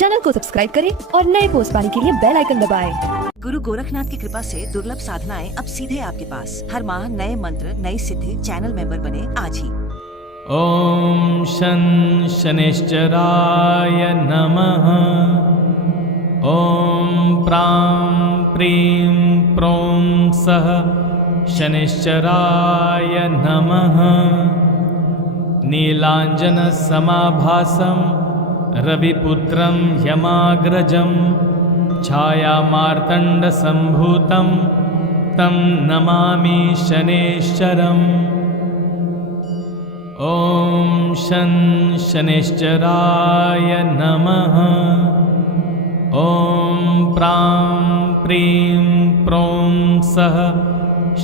Channel को subscribe करें और नए पोस्ट पाने के लिए बेल आइकन दबाएं। गुरु गोरखनाथ की कृपा से दुर्लभ साधनाएं अब सीधे आपके पास। हर माह नए मंत्र, नई सिद्धि। चैनल मेंबर बने आज ही। ओम शं शनिश्चराय नमः। ओम प्रां प्रीं प्रों सः शनिश्चराय नमः। नीलाञ्जनसमाभासं रविपुत्रं यमाग्रजं छायामार्तण्डसम्भूतं तं नमामि शनेश्चरम्। ॐ शं शनिश्चराय नमः। ॐ प्रां प्रीं प्रों सः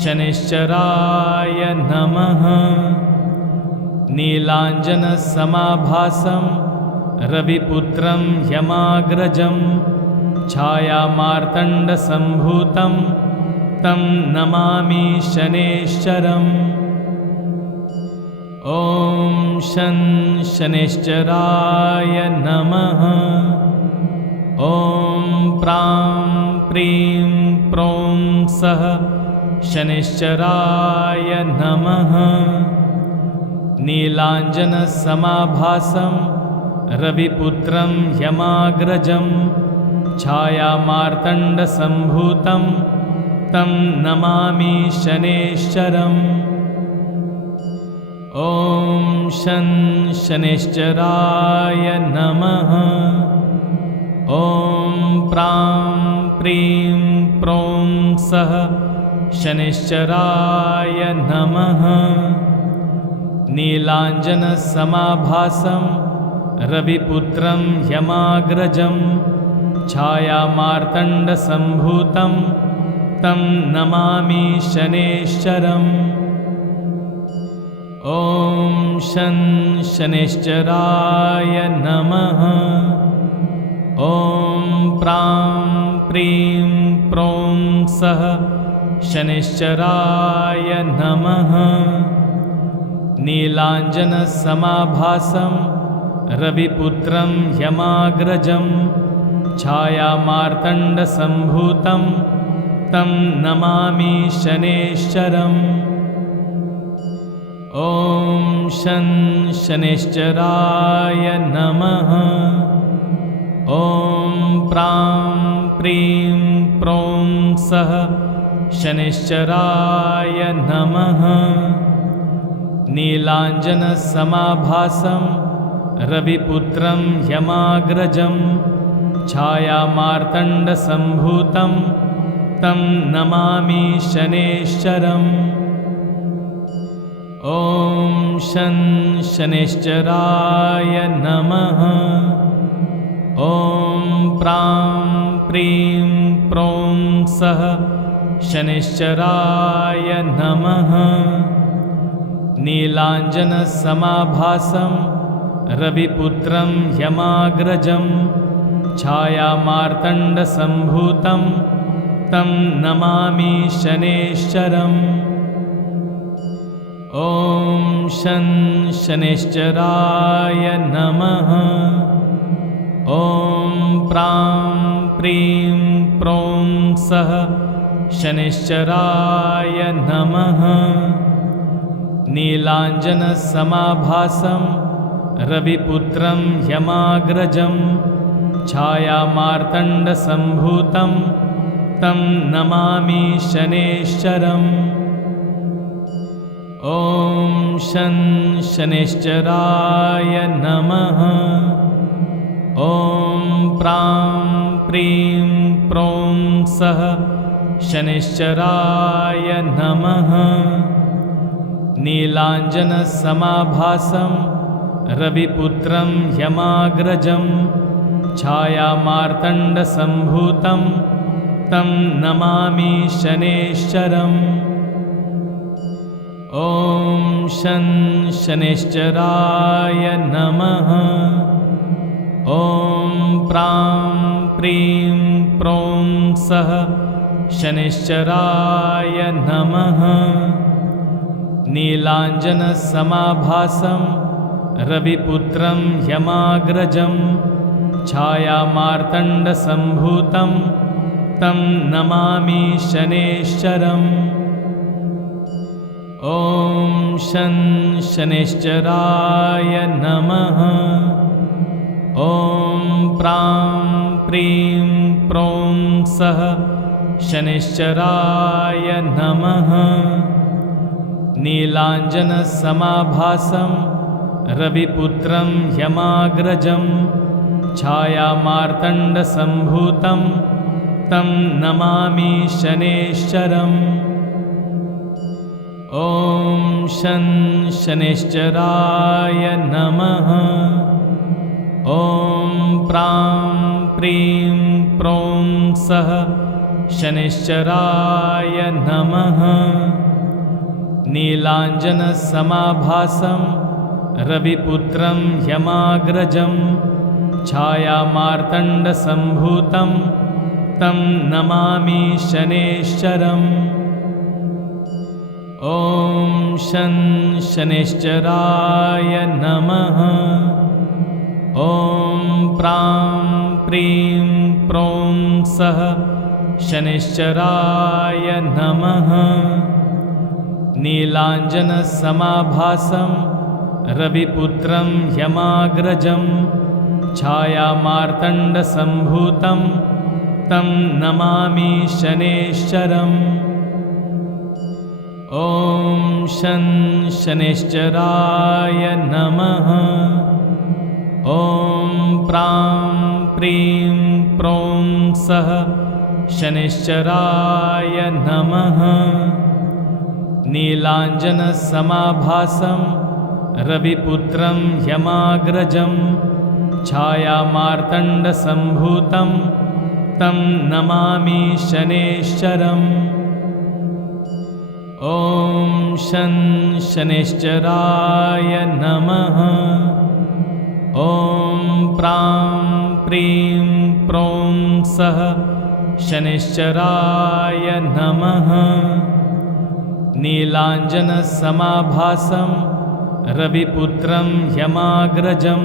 शनिश्चराय नमः। नीलाञ्जनसमाभासं रविपुत्रं यमाग्रजं छायामार्तण्डसम्भूतं तं नमामि शनेश्चरम्। ॐ शं शनिश्चराय नमः। ॐ प्रां प्रीं प्रों सः शनिश्चराय नमः। नीलाञ्जनसमाभासं रविपुत्रं यमाग्रजं छायामार्तण्डसम्भूतं तं नमामि शनेश्चरम्। ॐ शं शनिश्चराय नमः। ॐ प्रां प्रीं प्रों सः शनिश्चराय नमः। नीलाञ्जनसमाभासं रविपुत्रं यमाग्रजं छायामार्तण्डसम्भूतं तं नमामि शनेश्चरम्। ॐ शं शनिश्चराय नमः। ॐ प्रां प्रीं प्रों सः शनिश्चराय नमः। नीलाञ्जनसमाभासं रविपुत्रं यमाग्रजं छायामार्तण्डसम्भूतं तं नमामि शनेश्चरम्। ॐ शं शनिश्चराय नमः। ॐ प्रां प्रीं प्रों सः शनिश्चराय नमः। नीलाञ्जनसमाभासं रविपुत्रं यमाग्रजं छायामार्तण्डसम्भूतं तं नमामि शनेश्चरम्। ॐ शं शनिश्चराय नमः। ॐ प्रां प्रीं प्रों सः शनिश्चराय नमः। नीलाञ्जनसमाभासं रविपुत्रं यमाग्रजं छायामार्तण्डसम्भूतं तं नमामि शनेश्चरम्। ॐ शं शनिश्चराय नमः। ॐ प्रां प्रीं प्रों सः शनिश्चराय नमः। नीलाञ्जनसमाभासं रविपुत्रं यमाग्रजं छायामार्तण्डसम्भूतं तं नमामि शनेश्चरम्। ॐ शं शनिश्चराय नमः। ॐ प्रां प्रीं प्रों सः शनिश्चराय नमः। नीलाञ्जनसमाभासं रविपुत्रं यमाग्रजं छायामार्तण्डसम्भूतं तं नमामि शनेश्चरम्। ॐ शं शनिश्चराय नमः। ॐ प्रां प्रीं प्रों सः शनिश्चराय नमः। नीलाञ्जनसमाभासं रविपुत्रं यमाग्रजं छायामार्तण्डसम्भूतं तं नमामि शनैश्चरम्। ॐ शं शनैश्चराय नमः। ॐ प्रां प्रीं प्रों सः शनैश्चराय नमः। नीलाञ्जनसमाभासं रविपुत्रं ह्यमाग्रजं छायामार्तण्डसम्भूतं तं नमामि शनैश्चरम्। ॐ शं शनैश्चराय नमः। ॐ प्रां प्रीं प्रों सः शनैश्चराय नमः। नीलाञ्जनसमाभासं रविपुत्रं ह्यमाग्रजं छायामार्तण्डसम्भूतं तं नमामि शनैश्चरम्। ॐ शं शनैश्चराय नमः। ॐ प्रां प्रीं प्रों सः शनैश्चराय नमः। नीलाञ्जनसमाभासं रविपुत्रं ह्यमाग्रजं छायामार्तण्डसम्भूतं तं नमामि शनैश्चरम्। ॐ शं शनैश्चराय नमः। ॐ प्रां प्रीं प्रों सः शनैश्चराय नमः। नीलाञ्जनसमाभासं रविपुत्रं ह्यमाग्रजं छायामार्तण्डसम्भूतं तं नमामि शनैश्चरम्। ॐ शं शनैश्चराय नमः। ॐ प्रां प्रीं प्रों सः शनैश्चराय नमः। नीलाञ्जनसमाभासं रविपुत्रं ह्यमाग्रजं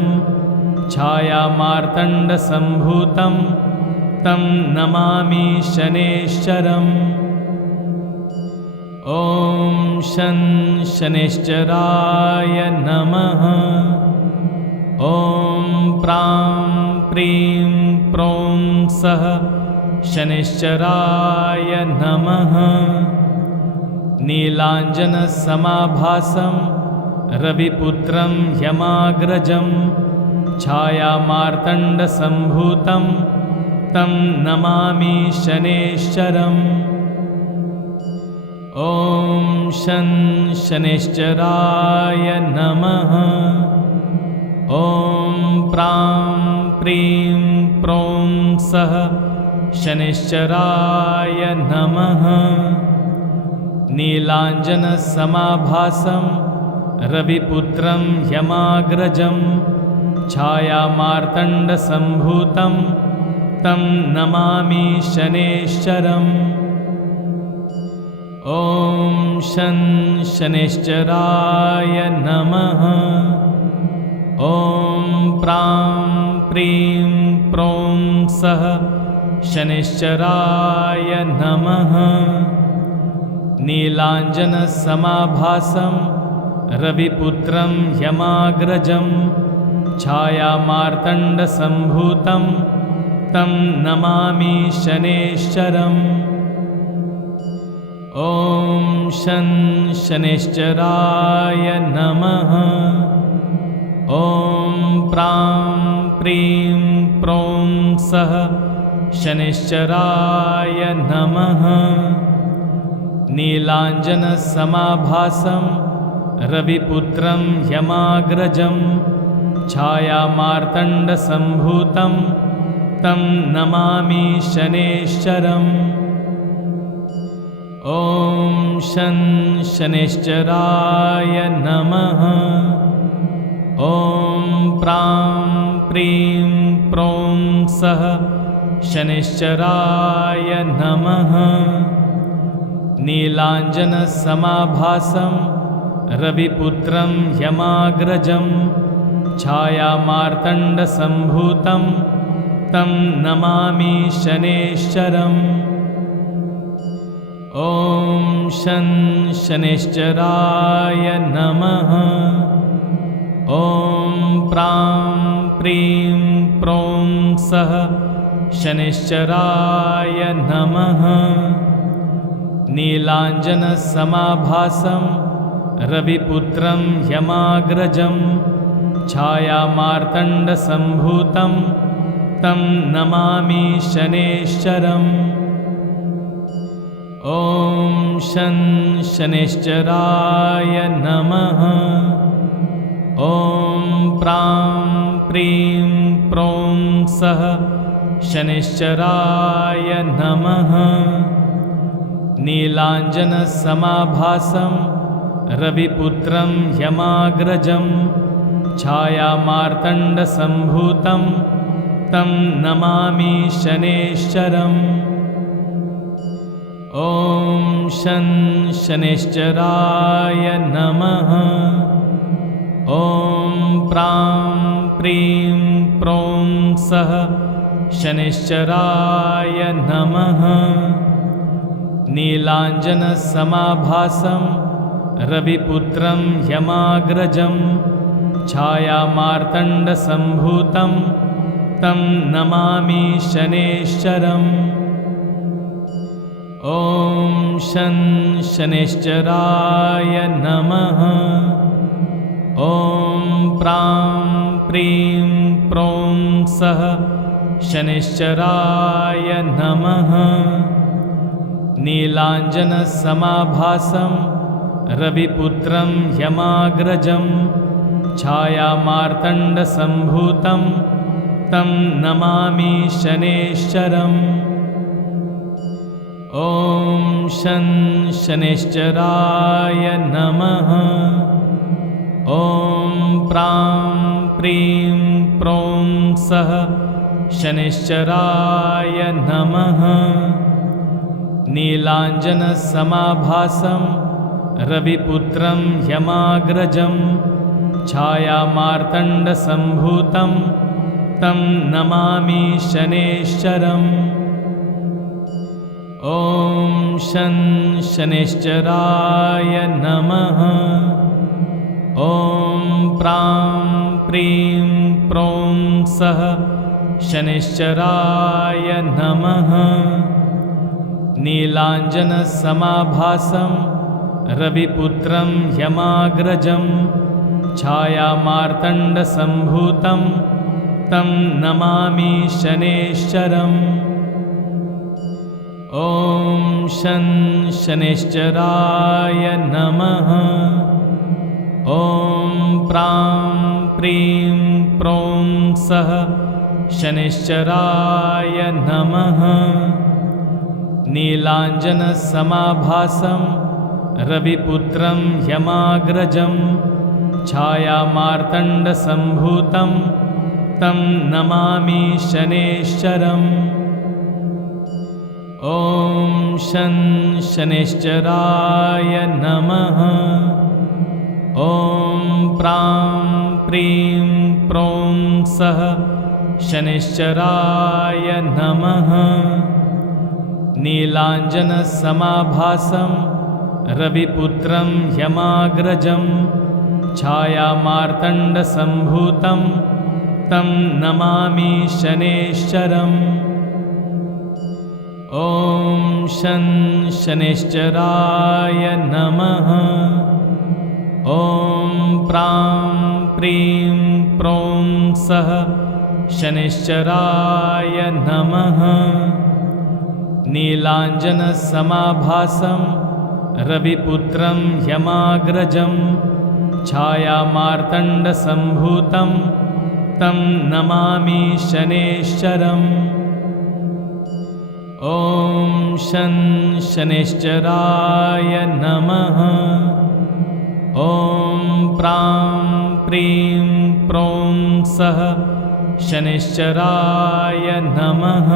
छायामार्तण्डसम्भूतं तं नमामि शनैश्चरम्। ॐ शं शनैश्चराय नमः। ॐ प्रां प्रीं प्रों सः शनैश्चराय नमः। नीलाञ्जनसमाभासं रविपुत्रं ह्यमाग्रजं छायामार्तण्डसम्भूतं तं नमामि शनैश्चरम्। ॐ शं शनैश्चराय नमः। ॐ प्रां प्रीं प्रों सः शनैश्चराय नमः। नीलाञ्जनसमाभासं रविपुत्रं ह्यमाग्रजं छायामार्तण्डसम्भूतं तं नमामि शनैश्चरम्। ॐ शं शनैश्चराय नमः। ॐ प्रां प्रीं प्रों सः शनैश्चराय नमः। नीलाञ्जनसमाभासं रविपुत्रं ह्यमाग्रजं छायामार्तण्डसम्भूतं तं नमामि शनैश्चरम्। ॐ शं शनैश्चराय नमः। ॐ प्रां प्रीं प्रों सः शनैश्चराय नमः। नीलाञ्जनसमाभासं रविपुत्रं ह्यमाग्रजं छायामार्तण्डसम्भूतं तं नमामि शनैश्चरम्। ॐ शं शनैश्चराय नमः। ॐ प्रां प्रीं प्रों सः शनैश्चराय नमः। नीलाञ्जनसमाभासं रविपुत्रं ह्यमाग्रजं छायामार्तण्डसम्भूतं तं नमामि शनैश्चरम्। ॐ शं शनैश्चराय नमः। ॐ प्रां प्रीं प्रों सः शनैश्चराय नमः। नीलाञ्जनसमाभासं रविपुत्रं यमाग्रजं छायामार्तण्डसम्भूतं तं नमामि शनैश्चरम्। ॐ शं शनैश्चराय नमः। ॐ प्रां प्रीं प्रों सः शनैश्चराय नमः। नीलाञ्जनसमाभासं रविपुत्रं यमाग्रजं छायामार्तण्डसम्भूतं तं नमामि शनैश्चरम्। ॐ शं शनैश्चराय नमः। ॐ प्रां प्रीं प्रों सः शनैश्चराय नमः। नीलाञ्जनसमाभासं रविपुत्रं यमाग्रजं छायामार्तण्डसम्भूतं तं नमामि शनैश्चरम्। ॐ शं शनैश्चराय नमः। ॐ प्रां प्रीं प्रों सः शनैश्चराय नमः। नीलाञ्जनसमाभासं रविपुत्रं यमाग्रजं छायामार्तण्डसम्भूतं तं नमामि शनैश्चरम्। ॐ शं शनैश्चराय नमः। ॐ प्रां प्रीं प्रों सः शनैश्चराय नमः। नीलाञ्जनसमाभासं रविपुत्रं यमाग्रजं छायामार्तण्डसम्भूतं तं नमामि शनैश्चरम्। ॐ शं शनैश्चराय नमः। ॐ प्रां प्रीं प्रों सः शनैश्चराय नमः। नीलाञ्जनसमाभासं रविपुत्रं यमाग्रजं छायामार्तण्डसम्भूतं तं नमामि शनैश्चरम्। ॐ शं शनैश्चराय नमः। ॐ प्रां प्रीं प्रों सः शनैश्चराय नमः। नीलाञ्जनसमाभासं रविपुत्रं यमाग्रजं छायामार्तण्डसम्भूतं तं नमामि शनैश्चरम्। ॐ शं शनैश्चराय नमः। ॐ प्रां प्रीं प्रों सः शनैश्चराय नमः। नीलाञ्जनसमाभासं रविपुत्रं यमाग्रजं छायामार्तण्डसम्भूतं तं नमामि शनैश्चरम्। ॐ शं शनैश्चराय नमः। ॐ प्रां प्रीं प्रों सः शनैश्चराय नमः। नीलाञ्जनसमाभासं रविपुत्रं यमाग्रजं छायामार्तण्डसम्भूतं तं नमामि शनैश्चरम्। ॐ शं शनैश्चराय नमः। ॐ प्रां प्रीं प्रों सः शनैश्चराय नमः।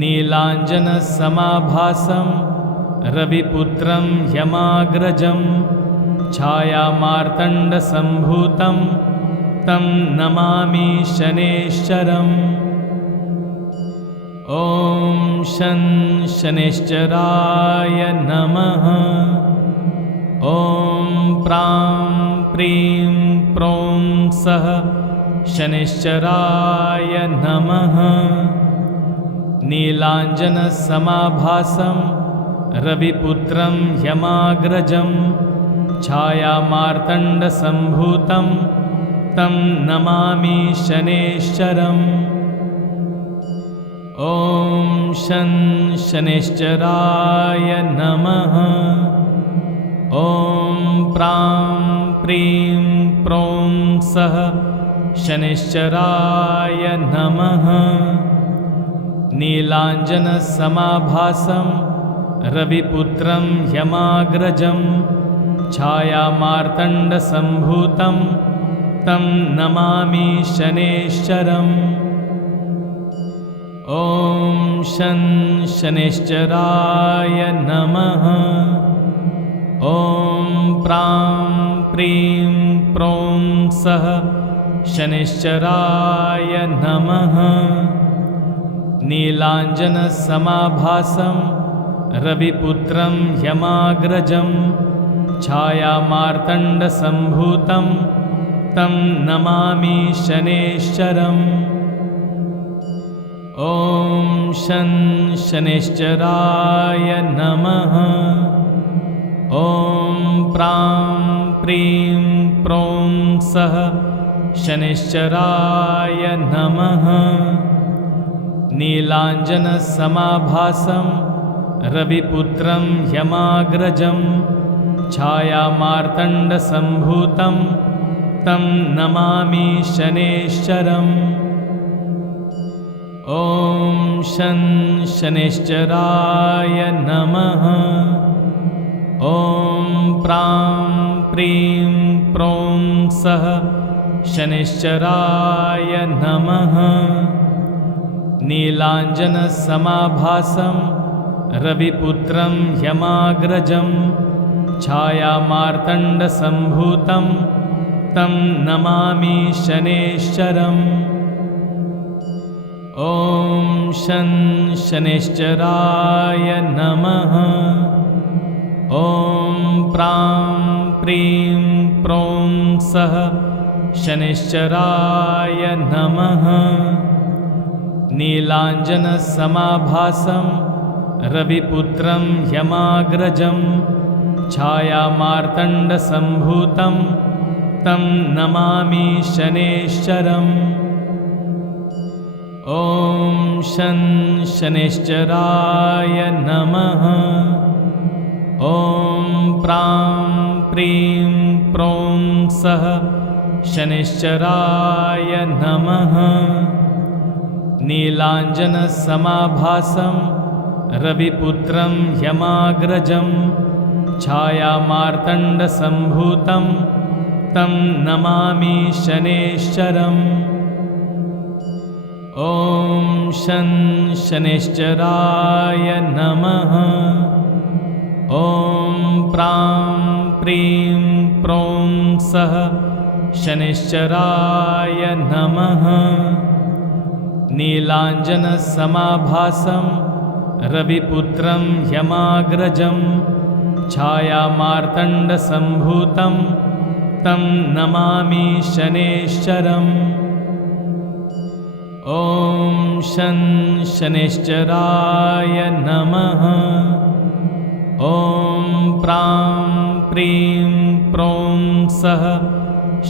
नीलाञ्जनसमाभासं रविपुत्रं यमाग्रजं छायामार्तण्डसम्भूतं तं नमामि शनैश्चरम्। ॐ शं शनैश्चराय नमः। ॐ प्रां प्रीं प्रों सः शनैश्चराय नमः। नीलाञ्जनसमाभासं रविपुत्रं यमाग्रजं छायामार्तण्डसम्भूतं तं नमामि शनैश्चरम्। ॐ शं शनैश्चराय नमः। ॐ प्रां प्रीं प्रों सः शनैश्चराय नमः। नीलाञ्जनसमाभासं रविपुत्रं यमाग्रजं छायामार्तण्डसम्भूतं तं नमामि शनैश्चरम्। ॐ शं शनैश्चराय नमः। ॐ प्रां प्रीं प्रों सः शनैश्चराय नमः। नीलाञ्जनसमाभासं रविपुत्रं यमाग्रजं छायामार्तण्डसम्भूतं तं नमामि शनैश्चरम्। ॐ शं शनैश्चराय नमः। ॐ प्रां प्रीं प्रों सः शनैश्चराय नमः। नीलाञ्जनसमाभासं रविपुत्रं यमाग्रजं छायामार्तण्डसम्भूतं तं नमामि शनैश्चरम्। ॐ शं शनैश्चराय नमः। ॐ प्रां प्रीं प्रों सः शनैश्चराय नमः। नीलाञ्जनसमाभासं रविपुत्रं यमाग्रजं छायामार्तण्डसम्भूतं तं नमामि शनैश्चरम्। ॐ शं शनैश्चराय नमः। ॐ प्रां प्रीं प्रों सः शनैश्चराय नमः। नीलाञ्जनसमाभासं रविपुत्रं यमाग्रजं छायामार्तण्डसम्भूतं तं नमामि शनैश्चरम्। ॐ शं शनैश्चराय नमः। ॐ प्रां प्रीं प्रों सः शनैश्चराय नमः। नीलाञ्जनसमाभासं रविपुत्रं यमाग्रजं छायामार्तण्डसम्भूतं तं नमामि शनैश्चरम्। ॐ शं शनैश्चराय नमः। ॐ प्रां प्रीं प्रों सः शनैश्चराय नमः। नीलाञ्जनसमाभासं रविपुत्रं यमाग्रजं छायामार्तण्डसम्भूतं तं नमामि शनैश्चरम्। ॐ शं शनैश्चराय नमः। ॐ प्रां प्रीं प्रों सः शनैश्चराय नमः। नीलाञ्जनसमाभासं रविपुत्रं यमाग्रजं छायामार्तण्डसम्भूतं तं नमामि शनैश्चरम्। ॐ शं शनैश्चराय नमः। ॐ प्रां प्रीं प्रों सः शनैश्चराय नमः। नीलाञ्जनसमाभासं रविपुत्रं यमाग्रजं छायामार्तण्डसम्भूतं तं नमामि शनैश्चरम्। ॐ शं शनैश्चराय नमः। ॐ प्रां प्रीं प्रों सः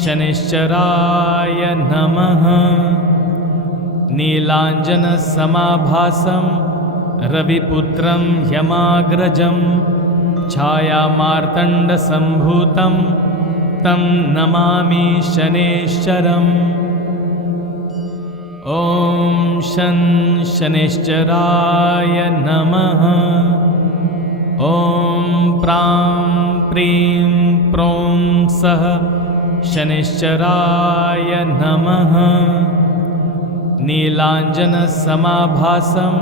शनैश्चराय नमः। नीलाञ्जनसमाभासं रविपुत्रं यमाग्रजं छायामार्तण्डसम्भूतं तं नमामि शनैश्चरम्। ॐ शं शनैश्चराय नमः। ॐ प्रां प्रीं प्रों सः शनैश्चराय नमः। नीलाञ्जनसमाभासं रविपुत्रं यमाग्रजं ॐ शं शनैश्चराय नमः। ॐ प्रां प्रीं प्रों सः शनैश्चराय नमः। नीलाञ्जनसमाभासं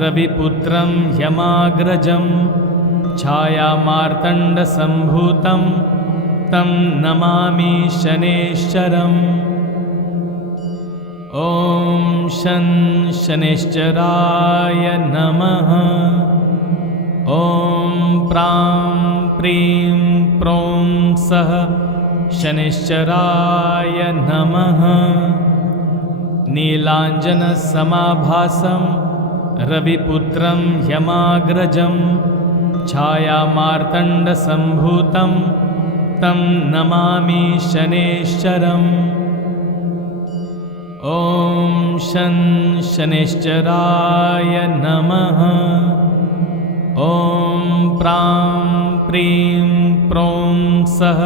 रविपुत्रं यमाग्रजं छायामार्तण्डसम्भूतं तं नमामि शनैश्चरम्। ॐ शं शनिश्चराय नमः। ॐ प्रां प्रीं प्रों सः शनिश्चराय नमः। नीलाञ्जनसमाभासं रविपुत्रं ह्यमाग्रजं छायामार्तण्डसम्भूतं तं नमामि शनेश्चरम्। ॐ शं शनिश्चराय नमः। ॐ प्रां प्रीं प्रों सः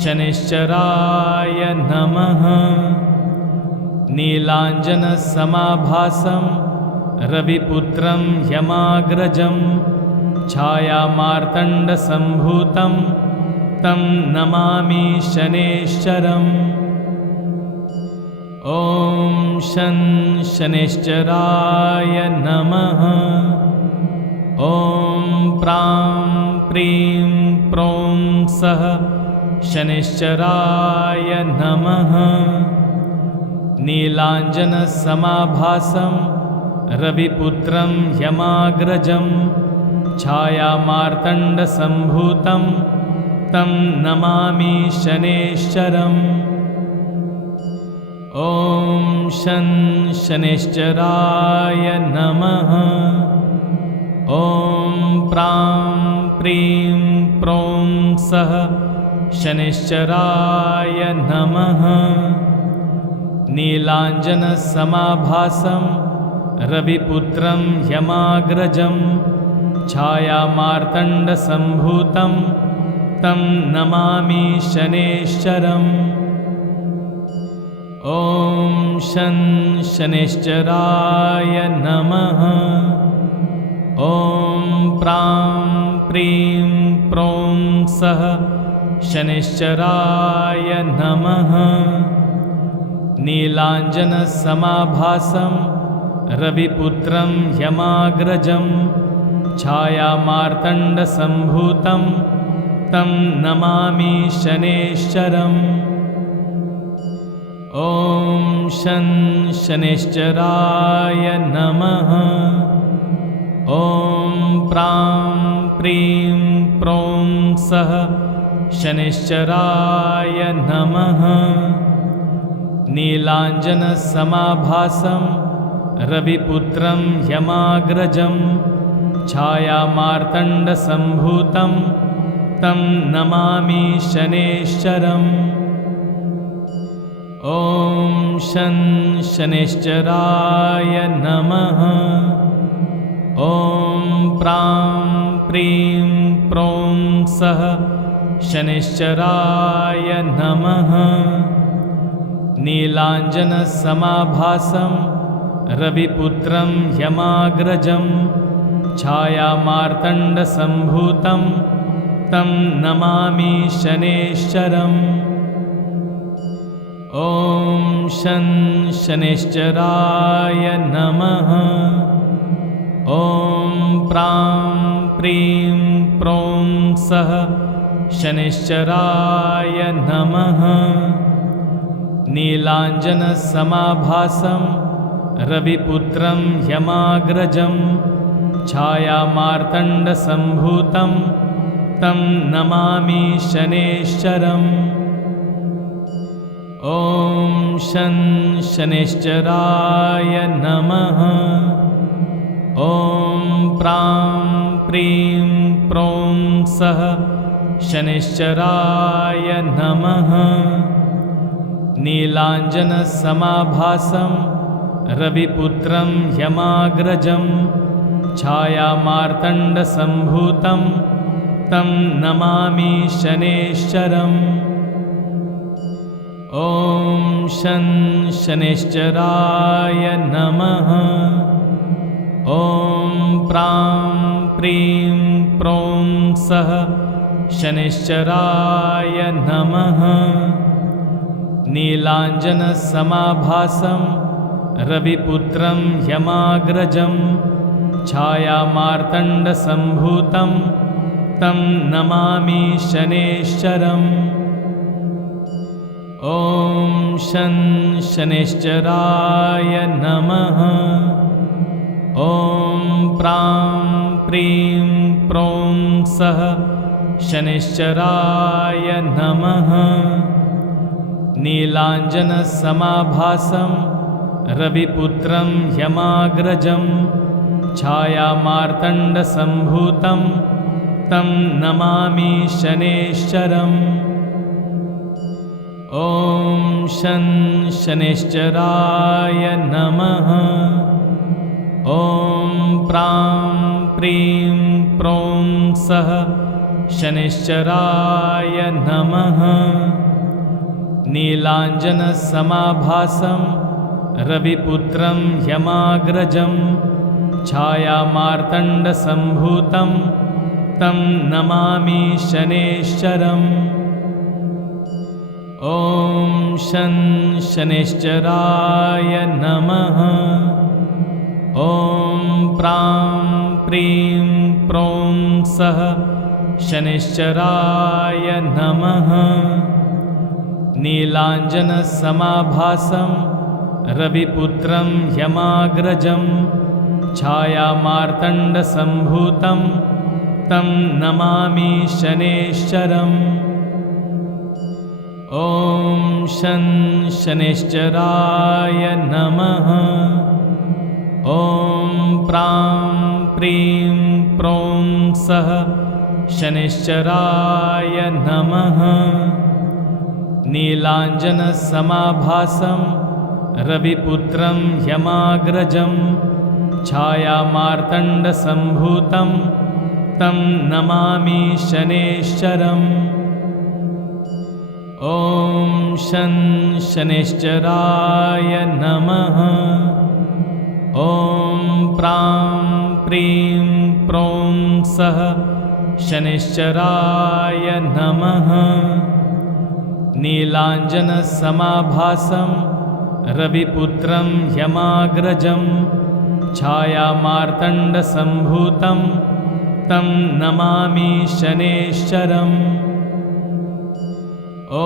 शनिश्चराय नमः। नीलाञ्जनसमाभासं रविपुत्रं ह्यमाग्रजं छायामार्तण्डसम्भूतं तं नमामि शनेश्चरम्। ॐ शं शनिश्चराय नमः। ॐ प्रां प्रीं प्रों सः शनिश्चराय नमः। नीलाञ्जनसमाभासं रविपुत्रं ह्यमाग्रजं छायामार्तण्डसम्भूतं तं नमामि शनेश्चरम्। ॐ शं शनिश्चराय नमः। ॐ प्रां प्रीं प्रों सः शनिश्चराय नमः। नीलाञ्जनसमाभासं रविपुत्रं ह्यमाग्रजं छायामार्तण्डसम्भूतं तं नमामि शनेश्चरम्। ॐ शं शनिश्चराय नमः। ॐ प्रां प्रीं प्रों सः शनिश्चराय नमः। नीलाञ्जनसमाभासं रविपुत्रं ह्यमाग्रजं छायामार्तण्डसम्भूतं तं नमामि शनेश्चरम्। ॐ शं शनिश्चराय नमः। ॐ प्रां प्रीं प्रों सः शनिश्चराय नमः। नीलाञ्जनसमाभासं रविपुत्रं ह्यमाग्रजं छायामार्तण्डसम्भूतं तं नमामि शनेश्चरम्। ॐ शं शनिश्चराय नमः। ॐ प्रां प्रीं प्रों सः शनिश्चराय नमः। नीलाञ्जनसमाभासं रविपुत्रं ह्यमाग्रजं छायामार्तण्डसम्भूतं तं नमामि शनेश्चरम्। ॐ शं शनिश्चराय नमः। ॐ प्रां प्रीं प्रों सः शनिश्चराय नमः। नीलाञ्जनसमाभासं रविपुत्रं ह्यमाग्रजं छायामार्तण्डसम्भूतं तं नमामि शनेश्चरम्। ॐ शं शनिश्चराय नमः। ॐ प्रां प्रीं प्रों सः शनिश्चराय नमः। नीलाञ्जनसमाभासं रविपुत्रं ह्यमाग्रजं छायामार्तण्डसम्भूतं तं नमामि शनेश्चरम्। ॐ शं शनिश्चराय नमः। ॐ प्रां प्रीं प्रों सः शनिश्चराय नमः। नीलाञ्जनसमाभासं रविपुत्रं ह्यमाग्रजं छायामार्तण्डसम्भूतं तं नमामि शनेश्चरम्। ॐ शं शनिश्चराय नमः। ॐ प्रां प्रीं प्रों सः शनिश्चराय नमः। नीलाञ्जनसमाभासं रविपुत्रं ह्यमाग्रजं छायामार्तण्डसम्भूतं तं नमामि शनेश्चरम्। ॐ शं शनिश्चराय नमः। ॐ प्रां प्रीं प्रों सः शनिश्चराय नमः। नीलाञ्जनसमाभासं रविपुत्रं ह्यमाग्रजं छायामार्तण्डसम्भूतं तं नमामि शनेश्चरम्। ॐ शं शनिश्चराय नमः। ॐ प्रां प्रीं प्रों सः शनिश्चराय नमः। नीलाञ्जनसमाभासं रविपुत्रं ह्यमाग्रजं छायामार्तण्डसम्भूतं तं नमामि शनेश्चरम्। ॐ शं शनिश्चराय नमः। ॐ प्रां प्रीं प्रों सः शनिश्चराय नमः। नीलाञ्जनसमाभासं रविपुत्रं ह्यमाग्रजं छायामार्तण्डसम्भूतं तं नमामि शनेश्चरम्। ॐ शं शनिश्चराय नमः। ॐ प्रां प्रीं प्रों सः शनिश्चराय नमः। नीलाञ्जनसमाभासं रविपुत्रं ह्यमाग्रजं छायामार्तण्डसम्भूतं तं नमामि शनेश्चरम्। ॐ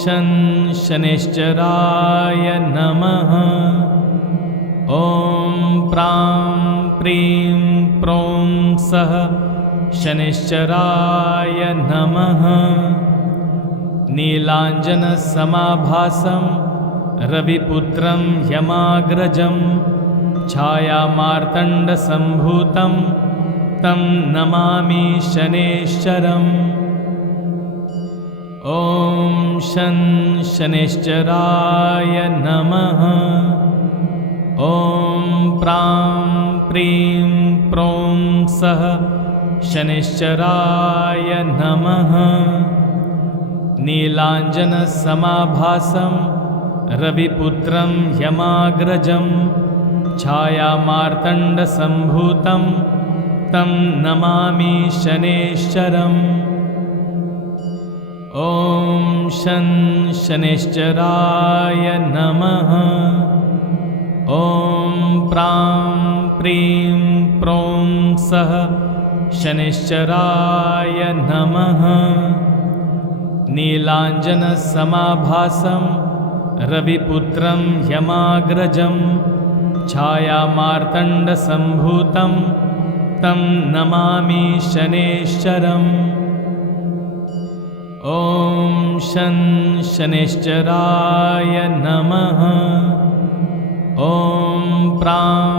शं शनिश्चराय नमः। ॐ प्रां प्रीं प्रों सः शनिश्चराय नमः। नीलाञ्जनसमाभासं रविपुत्रं ह्यमाग्रजं छायामार्तण्डसम्भूतं तं नमामि शनेश्चरम्। ॐ शं शनिश्चराय नमः। ॐ प्रां प्रीं प्रों सः शनिश्चराय नमः। नीलाञ्जनसमाभासं रविपुत्रं ह्यमाग्रजं छायामार्तण्डसम्भूतं तं नमामि शनेश्चरम्। ॐ शं शनिश्चराय नमः। ॐ प्रां प्रीं प्रों सः शनिश्चराय नमः। नीलाञ्जनसमाभासं रविपुत्रं ह्यमाग्रजं छायामार्तण्डसम्भूतं तं नमामि शनेश्चरम्। ॐ शं शनिश्चराय नमः। ॐ प्रां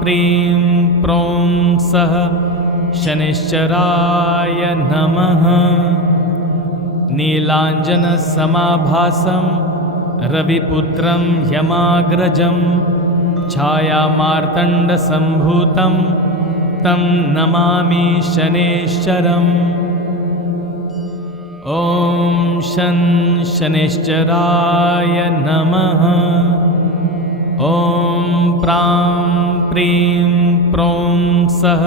प्रीं प्रों सः शनिश्चराय नमः। नीलाञ्जनसमाभासं रविपुत्रं ह्यमाग्रजं छायामार्तण्डसम्भूतं तं नमामि शनेश्चरम्। ॐ शं शनिश्चराय नमः। ॐ प्रां प्रीं प्रों सः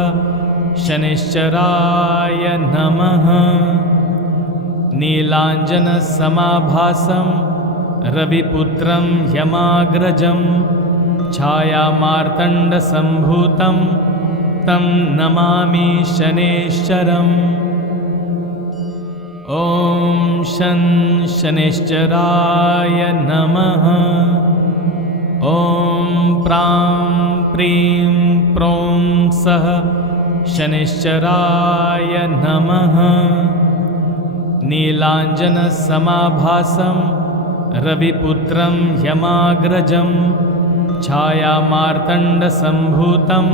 शनिश्चराय नमः। नीलाञ्जनसमाभासं रविपुत्रं ह्यमाग्रजं छायामार्तण्डसम्भूतं तं नमामि शनेश्चरम्। ॐ शं शनिश्चराय नमः। ॐ प्रां प्रीं प्रों सः शनिश्चराय नमः। नीलाञ्जनसमाभासं रविपुत्रं यमाग्रजं छायामार्तण्डसम्भूतं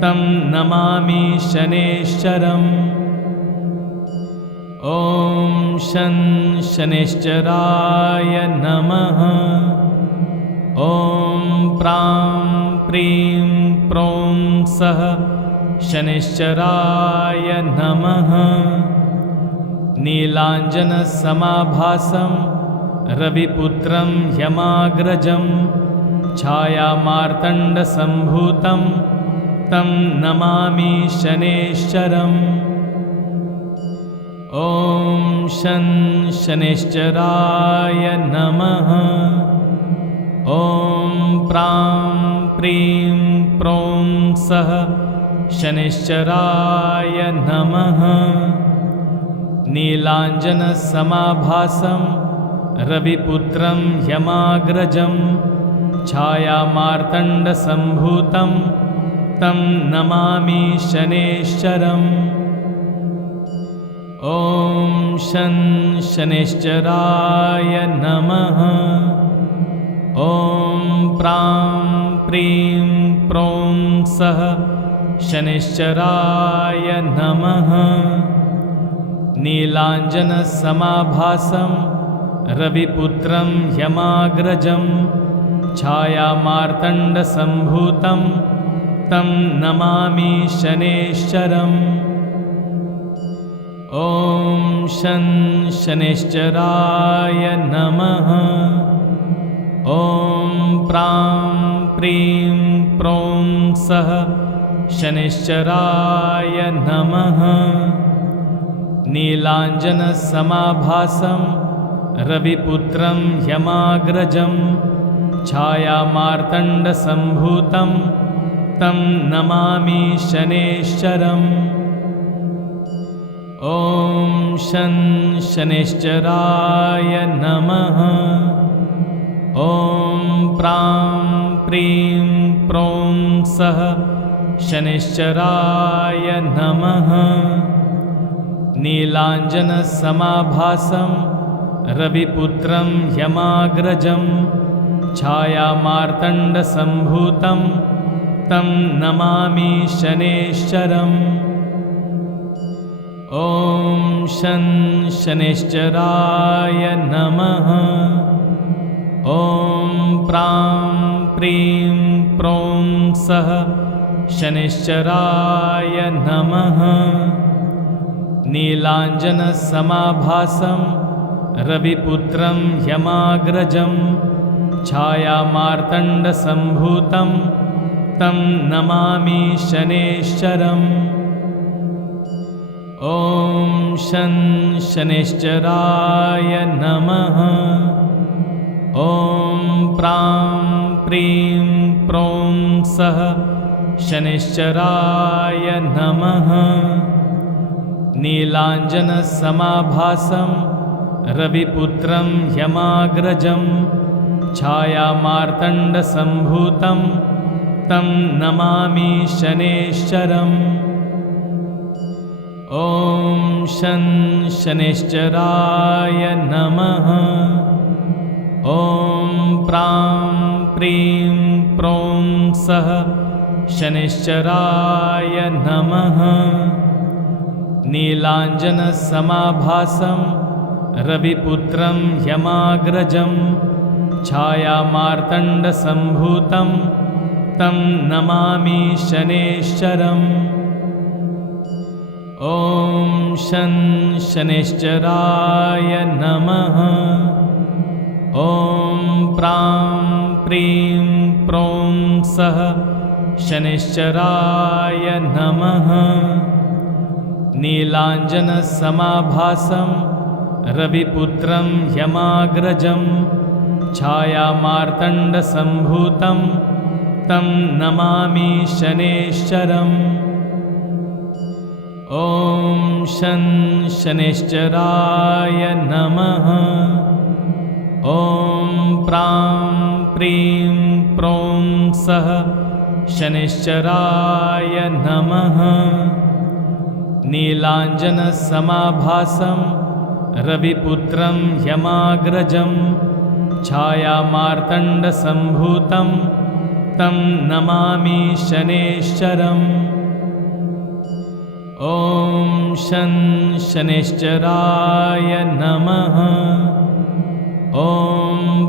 तं नमामि शनेश्चरम्। ॐ शं शनिश्चराय नमः। ॐ प्रां प्रीं प्रों सः शनिश्चराय नमः। नीलाञ्जनसमाभासं रविपुत्रं यमाग्रजं छायामार्तण्डसम्भूतं तं नमामि शनेश्चरम्। ॐ शं शनिश्चराय नमः। ॐ प्रां प्रीं प्रों सः शनिश्चराय नमः। नीलाञ्जनसमाभासं रविपुत्रं यमाग्रजं छायामार्तण्डसम्भूतं तं नमामि शनेश्चरम्। ॐ शं शनिश्चराय नमः। ॐ प्रां प्रीं प्रों सः शनिश्चराय नमः। नीलाञ्जनसमाभासं रविपुत्रं यमाग्रजं छायामार्तण्डसम्भूतं तं नमामि शनेश्चरम्। ॐ शं शनिश्चराय नमः। ॐ प्रां प्रीं प्रों सः शनिश्चराय नमः। नीलाञ्जनसमाभासं रविपुत्रं यमाग्रजं छायामार्तण्डसम्भूतं तं नमामि शनेश्चरम्। ॐ शं शनिश्चराय नमः। ॐ प्रां प्रीं प्रों सः शनिश्चराय नमः। नीलाञ्जनसमाभासं रविपुत्रं यमाग्रजं छायामार्तण्डसम्भूतं तं नमामि शनेश्चरम्। ॐ शं शनिश्चराय नमः। ॐ प्रां प्रीं प्रों सः शनिश्चराय नमः। नीलाञ्जनसमाभासं रविपुत्रं यमाग्रजं छायामार्तण्डसम्भूतं तं नमामि शनेश्चरम्। ॐ शं शनिश्चराय नमः। ॐ प्रां प्रीं प्रों सः शनिश्चराय नमः। नीलाञ्जनसमाभासं रविपुत्रं यमाग्रजं छायामार्तण्डसम्भूतं तं नमामि शनेश्चरम्। ॐ शं शनिश्चराय नमः। ॐ प्रां प्रीं प्रों सः शनिश्चराय नमः। नीलाञ्जनसमाभासं रविपुत्रं यमाग्रजं छायामार्तण्डसम्भूतं तं नमामि शनेश्चरम्। ॐ शं शनिश्चराय नमः। ॐ प्रां प्रीं प्रों सः शनिश्चराय नमः। नीलाञ्जनसमाभासं रविपुत्रं यमाग्रजं छायामार्तण्डसम्भूतं तं नमामि शनेश्चरम्। ॐ शं शनिश्चराय नमः। ॐ प्रां प्रीं प्रों सः शनिश्चराय नमः। नीलाञ्जनसमाभासं रविपुत्रं यमाग्रजं छायामार्तण्डसम्भूतं तं नमामि शनेश्चरम्। ॐ शं शनिश्चराय नमः। ॐ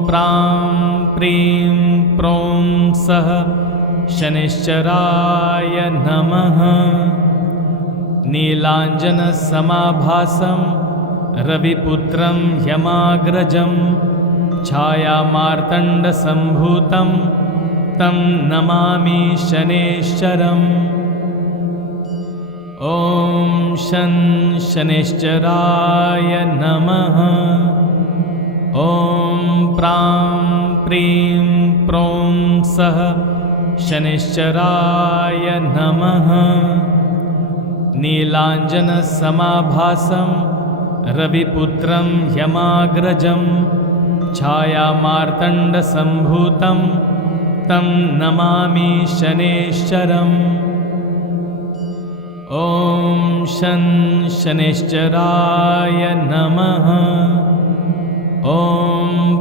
प्रां प्रीं प्रों सः शनिश्चराय नमः। नीलाञ्जनसमाभासं रविपुत्रं यमाग्रजं छायामार्तण्डसम्भूतं तं नमामि शनेश्चरम्। ॐ शं शनिश्चराय नमः। ॐ प्रां प्रीं प्रों सः शनिश्चराय नमः। नीलाञ्जनसमाभासं रविपुत्रं यमाग्रजं छायामार्तण्डसम्भूतं तं नमामि शनेश्चरम्। ॐ शं शनिश्चराय नमः। ॐ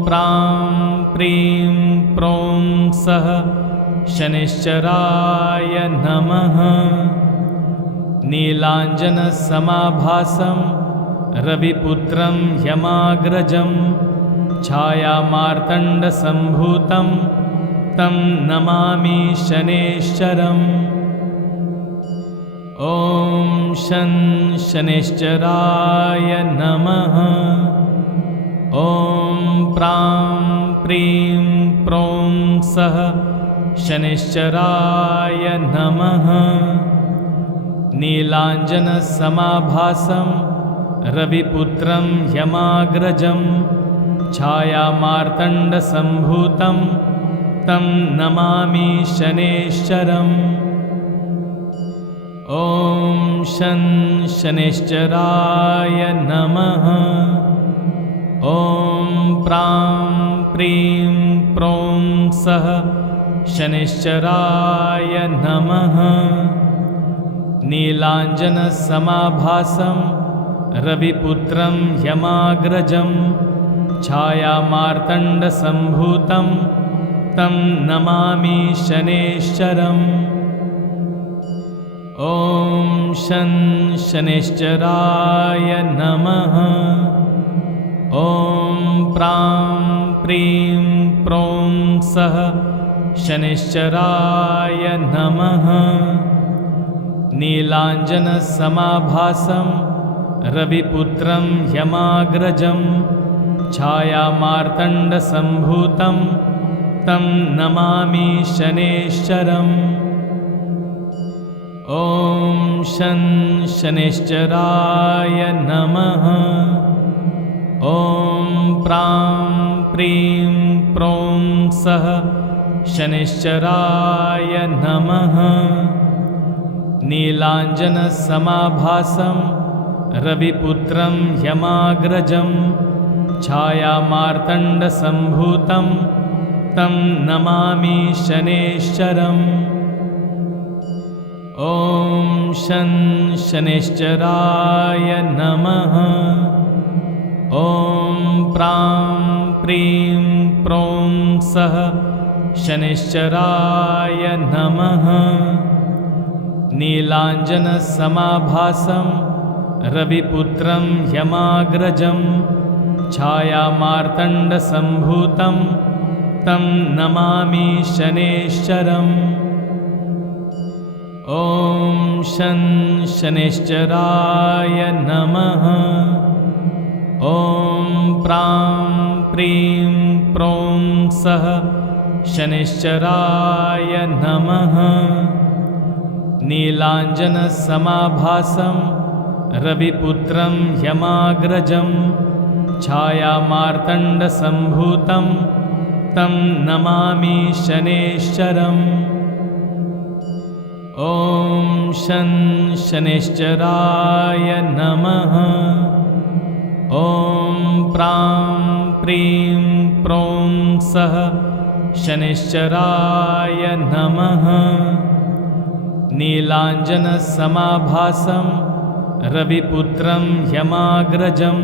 प्रां प्रीं प्रों सः शनिश्चराय नमः। नीलाञ्जनसमाभासं रविपुत्रं यमाग्रजं छायामार्तण्डसम्भूतं तं नमामि शनेश्चरम्। ॐ शं शनिश्चराय नमः। ॐ प्रां प्रीं प्रों सः शनिश्चराय नमः। नीलाञ्जनसमाभासं रविपुत्रं यमाग्रजं छायामार्तण्डसम्भूतं तं नमामि शनेश्चरम्। ॐ शं शनिश्चराय नमः। ॐ प्रां प्रीं प्रों सः शनिश्चराय नमः। नीलाञ्जनसमाभासं रविपुत्रं यमाग्रजं छायामार्तण्डसम्भूतं तं नमामि शनेश्चरम्। ॐ शं शनिश्चराय नमः। ॐ प्रां प्रीं प्रों सः शनिश्चराय नमः। नीलाञ्जनसमाभासं रविपुत्रं यमाग्रजं छायामार्तण्डसम्भूतं तं नमामि शनेश्चरम्। ॐ शं शनिश्चराय नमः। ॐ प्रां प्रीं प्रों सः शनिश्चराय नमः। नीलाञ्जनसमाभासं रविपुत्रं यमाग्रजं छायामार्तण्डसम्भूतं तं नमामि शनेश्चरम्। ॐ शं शनिश्चराय नमः। ॐ प्रां प्रीं प्रों सः शनिश्चराय नमः। नीलाञ्जनसमाभासं रविपुत्रं यमाग्रजं छायामार्तण्डसम्भूतं तं नमामि शनेश्चरम्। ॐ शं शनिश्चराय नमः। ॐ प्रां प्रीं प्रों सः शनिश्चराय नमः। नीलाञ्जनसमाभासं रविपुत्रं यमाग्रजं छायामार्तण्डसम्भूतं तं नमामि शनेश्चरम्। ॐ शं शनिश्चराय नमः। ॐ प्रां प्रीं प्रों सः शनिश्चराय नमः। नीलाञ्जनसमाभासं रविपुत्रं ह्यमाग्रजं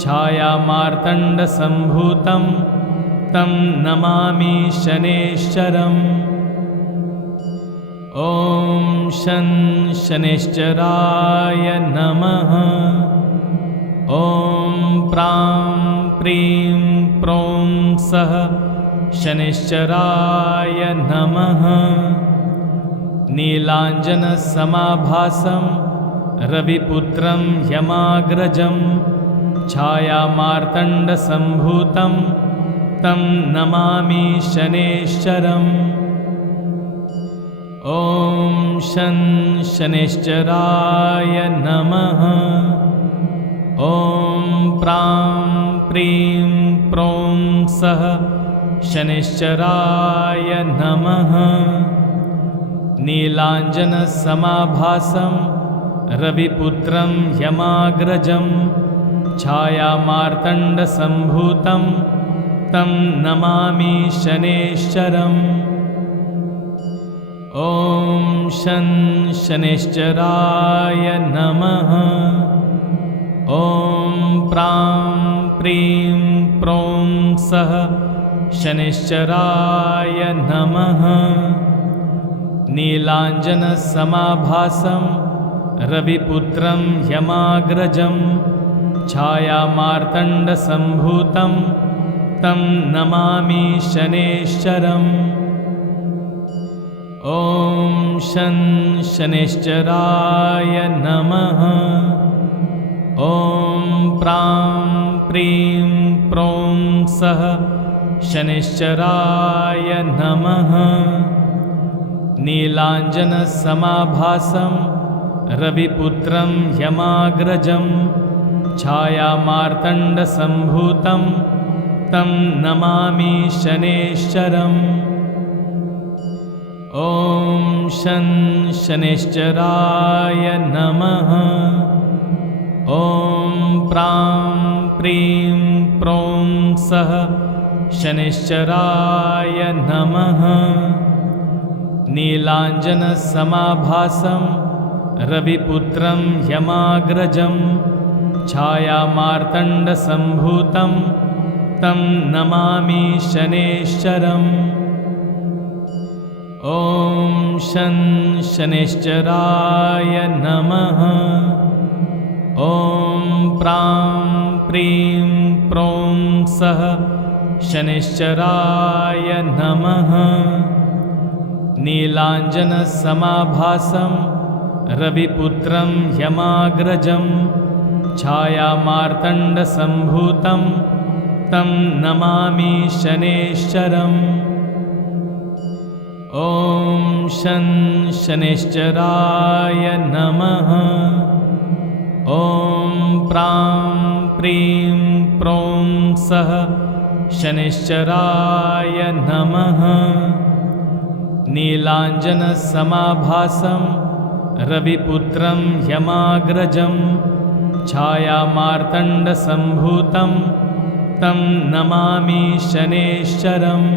छायामार्तण्डसम्भूतं तं नमामि शनेश्चरम्। ॐ शं शनिश्चराय नमः। ॐ प्रां प्रीं प्रों सः शनिश्चराय नमः। नीलाञ्जनसमाभासं रविपुत्रं ह्यमाग्रजं छायामार्तण्डसम्भूतं तं नमामि शनेश्चरम्। ॐ शं शनिश्चराय नमः। ॐ प्रां प्रीं प्रों सः शनिश्चराय नमः। नीलाञ्जनसमाभासं रविपुत्रं ह्यमाग्रजं छायामार्तण्डसम्भूतं तं नमामि शनेश्चरम्। ॐ शं शनिश्चराय नमः। ॐ प्रां प्रीं प्रों सः शनिश्चराय नमः। नीलाञ्जनसमाभासं रविपुत्रं ह्यमाग्रजं छायामार्तण्डसम्भूतं तं नमामि शनेश्चरम्। ॐ शं शनिश्चराय नमः। ॐ प्रां प्रीं प्रों सः शनिश्चराय नमः। नीलाञ्जनसमाभासं रविपुत्रं ह्यमाग्रजं छायामार्तण्डसम्भूतं तं नमामि शनेश्चरम्। ॐ शं शनिश्चराय नमः। ॐ प्रां प्रीं प्रों सः शनिश्चराय नमः। नीलाञ्जनसमाभासं रविपुत्रं ह्यमाग्रजं छायामार्तण्डसम्भूतं तं नमामि शनेश्चरम्। ॐ शं शनिश्चराय नमः। ॐ प्रां प्रीं प्रों सः शनिश्चराय नमः। नीलाञ्जनसमाभासं रविपुत्रं ह्यमाग्रजं छायामार्तण्डसम्भूतं तं नमामि शनेश्चरम्। ॐ शं शनिश्चराय नमः। ॐ प्रां प्रीं प्रों सः शनिश्चराय नमः। नीलाञ्जनसमाभासं रविपुत्रं ह्यमाग्रजं छायामार्तण्डसम्भूतं तं नमामि शनेश्चरम्।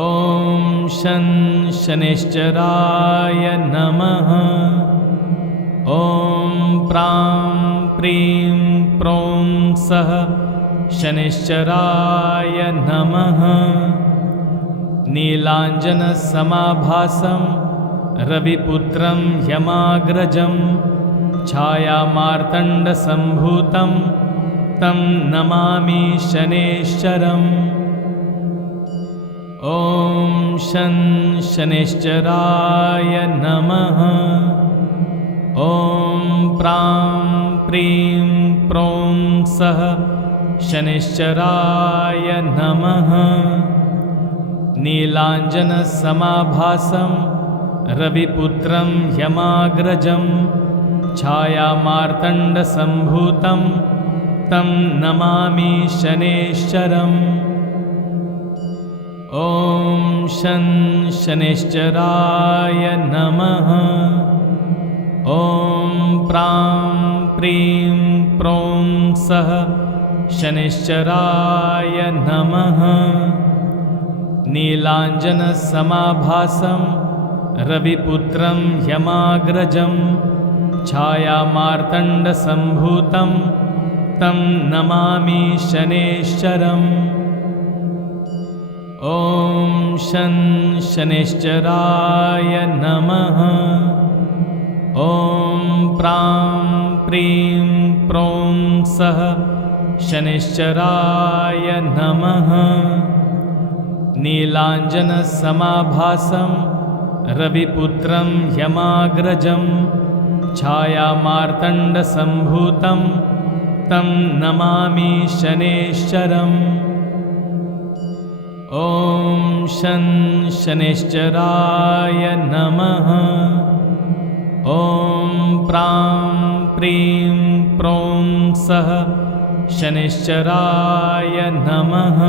ॐ शं शनिश्चराय नमः। ॐ प्रां प्रीं प्रों सः शनिश्चराय नमः। नीलाञ्जनसमाभासं रविपुत्रं ह्यमाग्रजं छायामार्तण्डसम्भूतं तं नमामि शनेश्चरम्। ॐ शं शनिश्चराय नमः। ॐ प्रां प्रीं प्रों सः शनिश्चराय नमः। नीलाञ्जनसमाभासं रविपुत्रं ह्यमाग्रजं छायामार्तण्डसम्भूतं तं नमामि शनेश्चरम्। ॐ शं शनिश्चराय नमः। ॐ प्रां प्रीं प्रों सः शनिश्चराय नमः। नीलाञ्जनसमाभासं रविपुत्रं यमाग्रजं छायामार्तण्डसम्भूतं तं नमामि शनेश्चरम्। ॐ शं शनिश्चराय नमः। ॐ प्रां प्रीं प्रों सः शनिश्चराय नमः। नीलाञ्जनसमाभासं रविपुत्रं यमाग्रजं छायामार्तण्डसम्भूतं तं नमामि शनेश्चरम्। ॐ शं शनिश्चराय नमः। ॐ प्रां प्रीं प्रों सः शनिश्चराय नमः।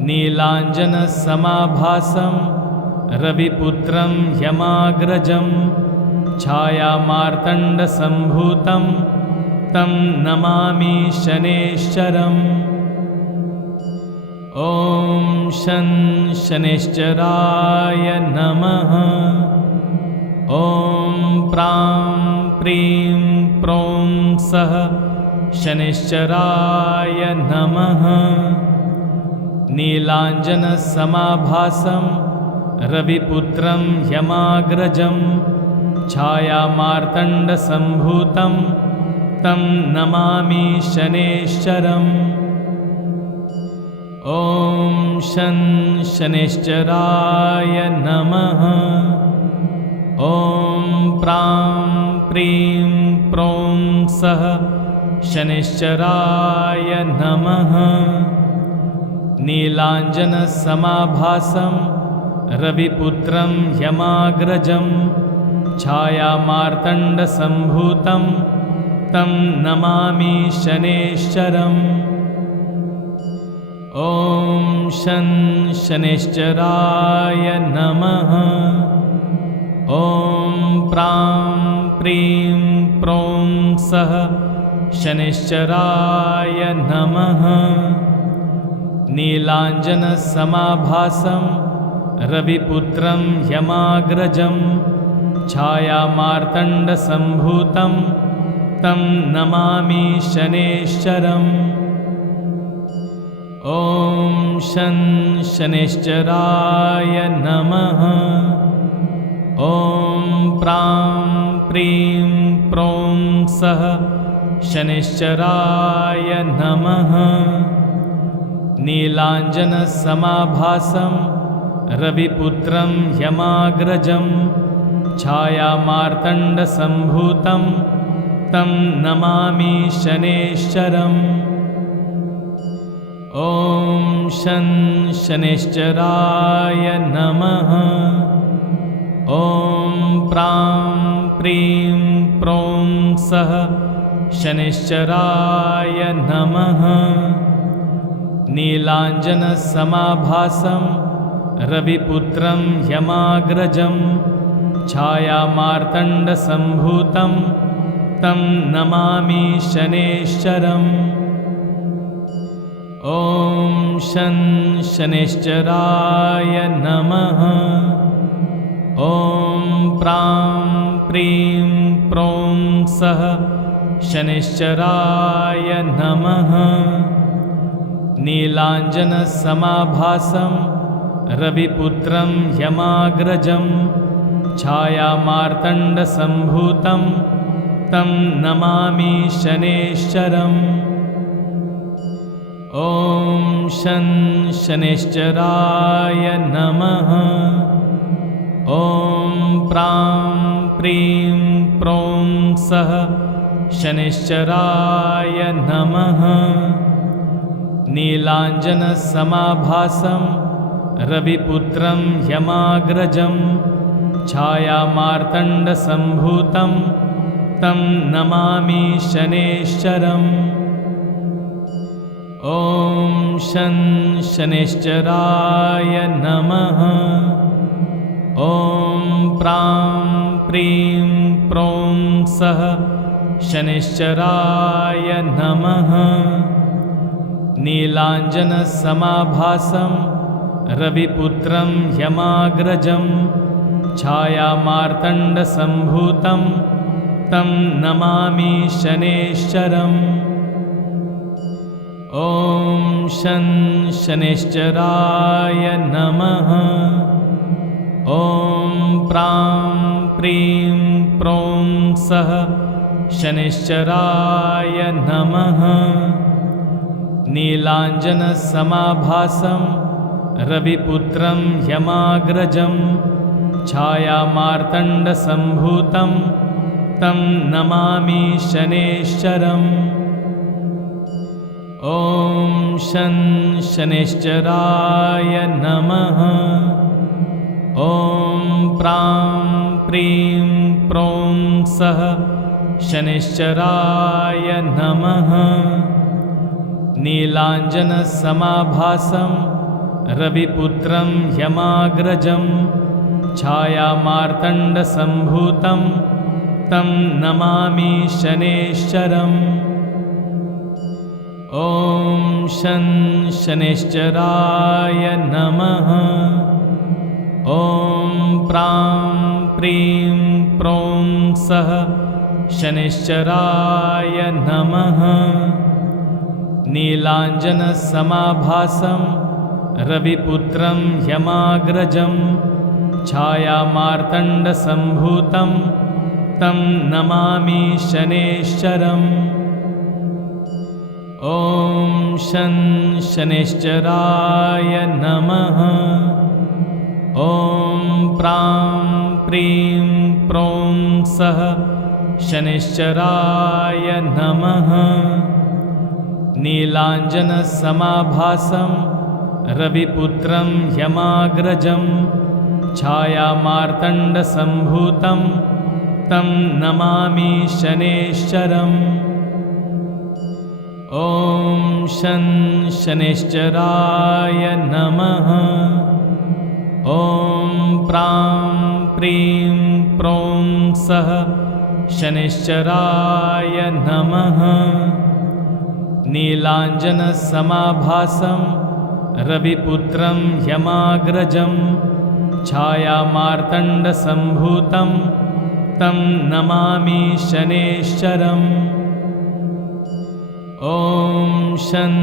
नीलाञ्जनसमाभासं रविपुत्रं यमाग्रजं छायामार्तण्डसम्भूतं तं नमामि शनेश्चरम्। ॐ शं शनिश्चराय नमः। ॐ प्रां प्रीं प्रों सः शनिश्चराय नमः। नीलाञ्जनसमाभासं रविपुत्रं यमाग्रजं छायामार्तण्डसम्भूतं तं नमामि शनेश्चरम्। ॐ शं शनिश्चराय नमः। ॐ प्रां प्रीं प्रों सः शनिश्चराय नमः। नीलाञ्जनसमाभासं रविपुत्रं यमाग्रजं छायामार्तण्डसम्भूतं तं नमामि शनेश्चरम्। ॐ शं शनिश्चराय नमः। ॐ प्रां प्रीं प्रों सः शनिश्चराय नमः। नीलाञ्जनसमाभासं रविपुत्रं यमाग्रजं छायामार्तण्डसम्भूतं तं नमामि शनेश्चरम्। ॐ शं शनिश्चराय नमः। ॐ प्रां प्रीं प्रों सः शनिश्चराय नमः। नीलाञ्जनसमाभासं रविपुत्रं यमाग्रजं छायामार्तण्डसम्भूतं तं नमामि शनेश्चरम्। ॐ शं शनिश्चराय नमः। ॐ प्रां प्रीं प्रों सः शनिश्चराय नमः। नीलाञ्जनसमाभासं रविपुत्रं यमाग्रजं छायामार्तण्डसम्भूतं तं नमामि शनेश्चरम्। ॐ शं शनिश्चराय नमः। ॐ प्रां प्रीं प्रों सः शनिश्चराय नमः। नीलाञ्जनसमाभासं रविपुत्रं यमाग्रजं छायामार्तण्डसम्भूतं तं नमामि शनेश्चरम्। ॐ शं शनिश्चराय नमः। ॐ प्रां प्रीं प्रों सः शनिश्चराय नमः। नीलाञ्जनसमाभासं रविपुत्रं यमाग्रजं छायामार्तण्डसम्भूतं तं नमामि शनेश्चरम्। ॐ शं शनिश्चराय नमः। ॐ प्रां प्रीं प्रों सः शनिश्चराय नमः। नीलाञ्जनसमाभासं रविपुत्रं यमाग्रजं छायामार्तण्डसम्भूतं तं नमामि शनेश्चरम्। ॐ शं शनिश्चराय नमः। ॐ प्रां प्रीं प्रों सः शनिश्चराय नमः। नीलाञ्जनसमाभासं रविपुत्रं यमाग्रजं छायामार्तण्डसम्भूतं तं नमामि शनेश्चरम्। ॐ शं शनिश्चराय नमः। ॐ प्रां प्रीं प्रों सः शनिश्चराय नमः। नीलाञ्जनसमाभासं रविपुत्रं यमाग्रजं छायामार्तण्डसम्भूतं तं नमामि शनेश्चरम्। ॐ शं शनिश्चराय नमः। ॐ प्रां प्रीं प्रों सः शनिश्चराय नमः। नीलाञ्जनसमाभासं रविपुत्रं यमाग्रजं छायामार्तण्डसम्भूतं तं नमामि शनेश्चरम्। ॐ शं शनिश्चराय नमः। ॐ प्रां प्रीं प्रों सः शनिश्चराय नमः। नीलाञ्जनसमाभासं रविपुत्रं यमाग्रजं छायामार्तण्डसम्भूतं तं नमामि शनेश्चरम्। ॐ शं शनिश्चराय नमः। ॐ प्रां प्रीं प्रों सः शनिश्चराय नमः। नीलाञ्जनसमाभासं रविपुत्रं यमाग्रजं छायामार्तण्डसम्भूतं तं नमामि शनेश्चरम्। ॐ शं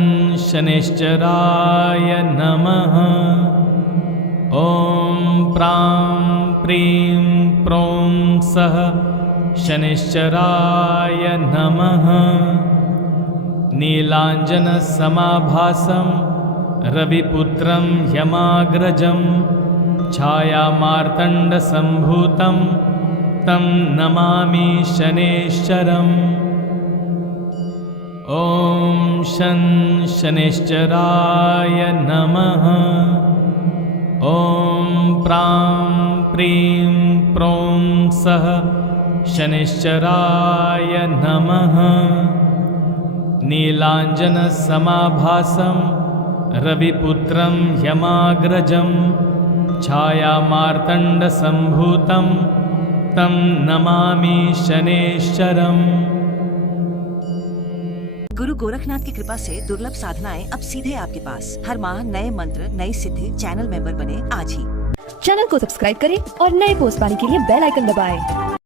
शनिश्चराय नमः। ॐ प्रां प्रीं प्रों सः शनिश्चराय नमः। नीलाञ्जनसमाभासं रविपुत्रं यमाग्रजं छायामार्तण्डसम्भूतं तं नमामि शनेश्चरम्। ॐ शं शनिश्चराय नमः। ॐ प्रां प्रीं प्रों सः शनिश्चराय नमः। नीलाञ्जनसमाभासं रविपुत्रं यमाग्रजं छायामार्तण्डसम्भूतं तं नमामि शनेश्चरम्। गुरु गोरखनाथ की कृपा से दुर्लभ साधनाएं अब सीधे आपके पास। हर माह नए मंत्र, नई सिद्धि। चैनल मेंबर बने आज ही। चैनल को सब्सक्राइब करें और नए पोस्ट पाने के लिए बेल आइकन दबाएं।